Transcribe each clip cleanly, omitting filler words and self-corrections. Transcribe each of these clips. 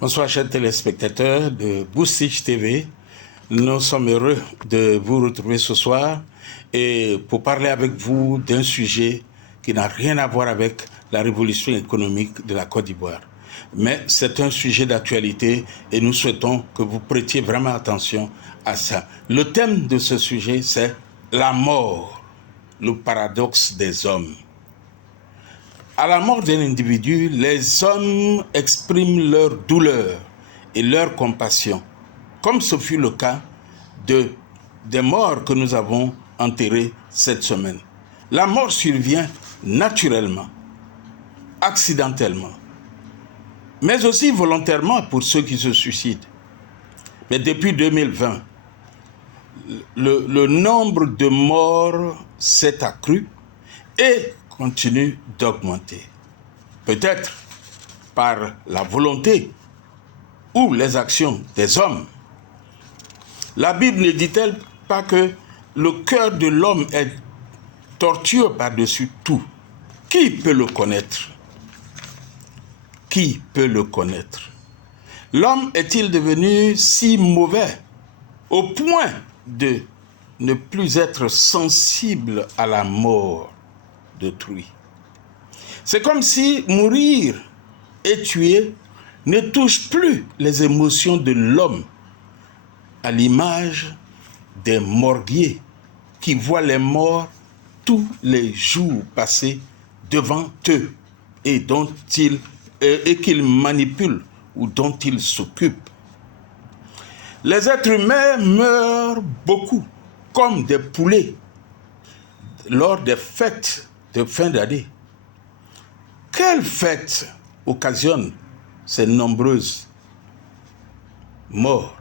Bonsoir chers téléspectateurs de Boostich TV. Nous sommes heureux de vous retrouver ce soir et pour parler avec vous d'un sujet qui n'a rien à voir avec la révolution économique de la Côte d'Ivoire. Mais c'est un sujet d'actualité et nous souhaitons que vous prêtiez vraiment attention à ça. Le thème de ce sujet, c'est la mort, le paradoxe des hommes. À la mort d'un individu, les hommes expriment leur douleur et leur compassion, comme ce fut le cas des morts que nous avons enterrés cette semaine. La mort survient naturellement, accidentellement, mais aussi volontairement pour ceux qui se suicident. Mais depuis 2020, le nombre de morts s'est accru et continue d'augmenter. Peut-être par la volonté ou les actions des hommes. La Bible ne dit-elle pas que le cœur de l'homme est tortueux par-dessus tout? Qui peut le connaître? Qui peut le connaître? L'homme est-il devenu si mauvais au point de ne plus être sensible à la mort d'autrui? C'est comme si mourir et tuer ne touche plus les émotions de l'homme, à l'image des morguiers qui voient les morts tous les jours passer devant eux et qu'ils manipulent ou dont ils s'occupent. Les êtres humains meurent beaucoup, comme des poulets, lors des fêtes de fin d'année. Quelle fête occasionne ces nombreuses morts?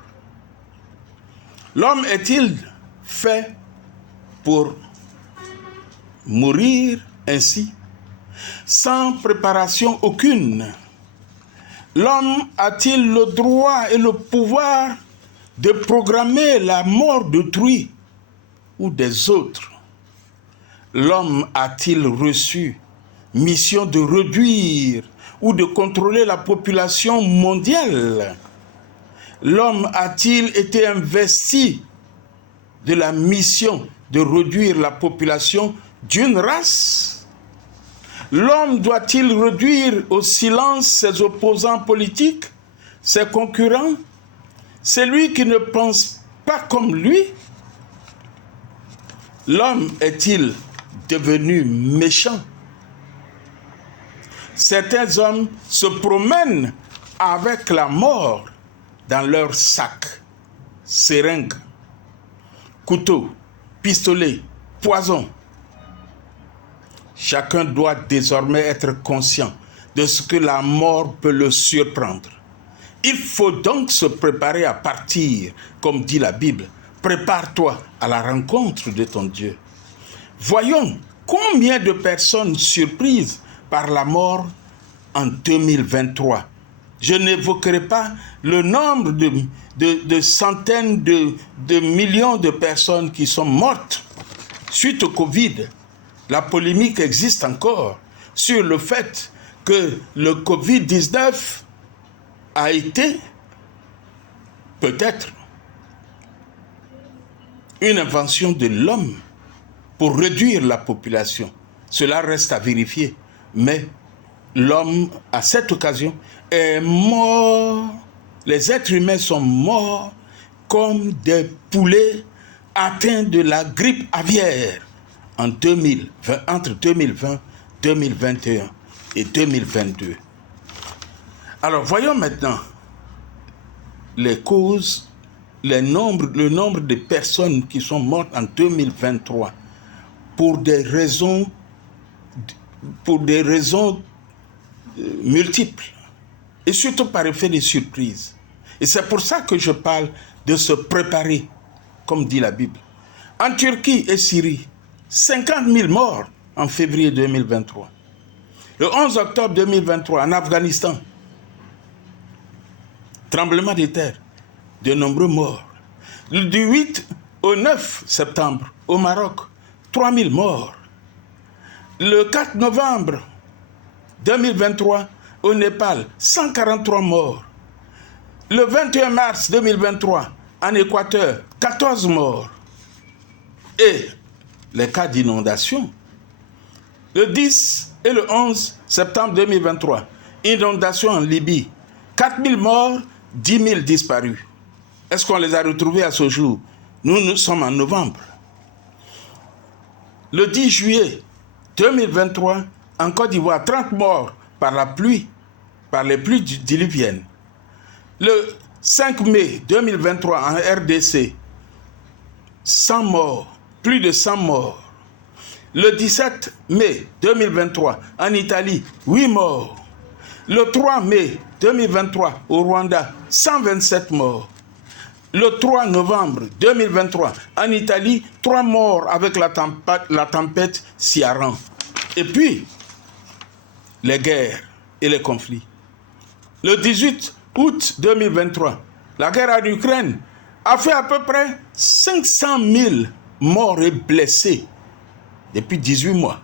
L'homme est-il fait pour mourir ainsi, sans préparation aucune? L'homme a-t-il le droit et le pouvoir de programmer la mort d'autrui ou des autres? L'homme a-t-il reçu mission de réduire ou de contrôler la population mondiale? L'homme a-t-il été investi de la mission de réduire la population d'une race? L'homme doit-il réduire au silence ses opposants politiques, ses concurrents, celui qui ne pense pas comme lui? L'homme est-il devenu méchant? Certains hommes se promènent avec la mort dans leur sac, seringues, couteaux, pistolets, poisons. Chacun doit désormais être conscient de ce que la mort peut le surprendre. Il faut donc se préparer à partir, comme dit la Bible. Prépare-toi à la rencontre de ton Dieu. Voyons combien de personnes surprises par la mort en 2023. Je n'évoquerai pas le nombre de centaines de millions de personnes qui sont mortes suite au Covid. La polémique existe encore sur le fait que le Covid-19 a été peut-être une invention de l'homme pour réduire la population. Cela reste à vérifier. Mais l'homme, à cette occasion, est mort. Les êtres humains sont morts comme des poulets atteints de la grippe aviaire entre 2020, 2021 et 2022. Alors, voyons maintenant les causes, le nombre de personnes qui sont mortes en 2023 pour des raisons multiples et surtout par effet de surprise. Et c'est pour ça que je parle de se préparer, comme dit la Bible. En Turquie et Syrie, 50 000 morts en février 2023. Le 11 octobre 2023, en Afghanistan, tremblement de terre, de nombreux morts. Du 8 au 9 septembre, au Maroc, 3 000 morts. Le 4 novembre 2023, au Népal, 143 morts. Le 21 mars 2023, en Équateur, 14 morts. Et les cas d'inondation. Le 10 et le 11 septembre 2023, inondation en Libye. 4000 morts, 10 000 disparus. Est-ce qu'on les a retrouvés à ce jour? Nous sommes en novembre. Le 10 juillet 2023, en Côte d'Ivoire, 30 morts par les pluies diluviennes. Le 5 mai 2023, en RDC, 100 morts, plus de 100 morts. Le 17 mai 2023, en Italie, 8 morts. Le 3 mai 2023, au Rwanda, 127 morts. Le 3 novembre 2023, en Italie, 3 morts avec la tempête Ciaran. Et puis, les guerres et les conflits. Le 18 août 2023, la guerre en Ukraine a fait à peu près 500 000 morts et blessés depuis 18 mois.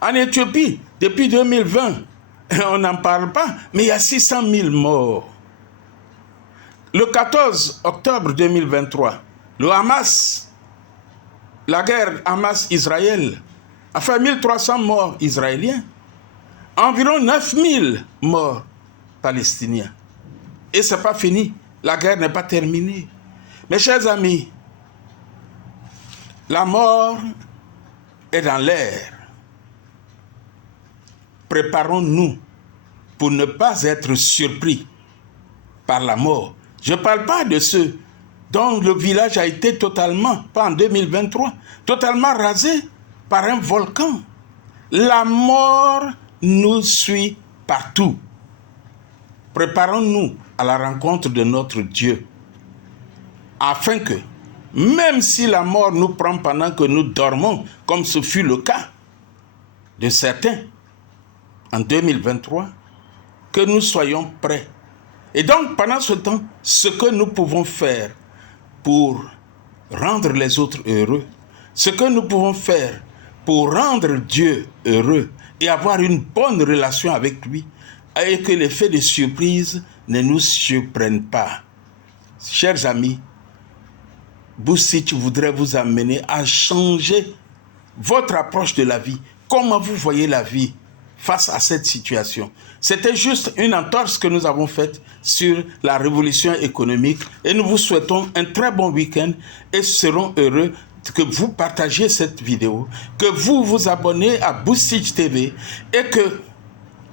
En Éthiopie, depuis 2020, on n'en parle pas, mais il y a 600 000 morts. Le 14 octobre 2023, le Hamas, la guerre Hamas-Israël, a fait 1300 morts israéliens, environ 9000 morts palestiniens. Et ce n'est pas fini, la guerre n'est pas terminée. Mes chers amis, la mort est dans l'air. Préparons-nous pour ne pas être surpris par la mort. Je ne parle pas de ceux dont le village a été totalement, pas en 2023, totalement rasé par un volcan. La mort nous suit partout. Préparons-nous à la rencontre de notre Dieu, afin que, même si la mort nous prend pendant que nous dormons, comme ce fut le cas de certains en 2023, que nous soyons prêts. Et donc, pendant ce temps, ce que nous pouvons faire pour rendre les autres heureux, ce que nous pouvons faire pour rendre Dieu heureux et avoir une bonne relation avec lui, et que l'effet de surprise ne nous surprenne pas. Chers amis, Boussitch voudrait vous amener à changer votre approche de la vie. Comment vous voyez la vie face à cette situation? C'était juste une entorse que nous avons faite sur la révolution économique et nous vous souhaitons un très bon week-end et serons heureux que vous partagiez cette vidéo, que vous vous abonnez à Boussitch TV et que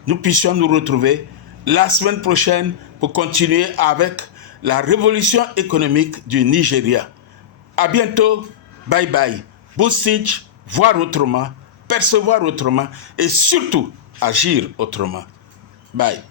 nous puissions nous retrouver la semaine prochaine pour continuer avec la révolution économique du Nigeria. À bientôt, bye bye. Boussitch, voir autrement, percevoir autrement et surtout agir autrement. Bye.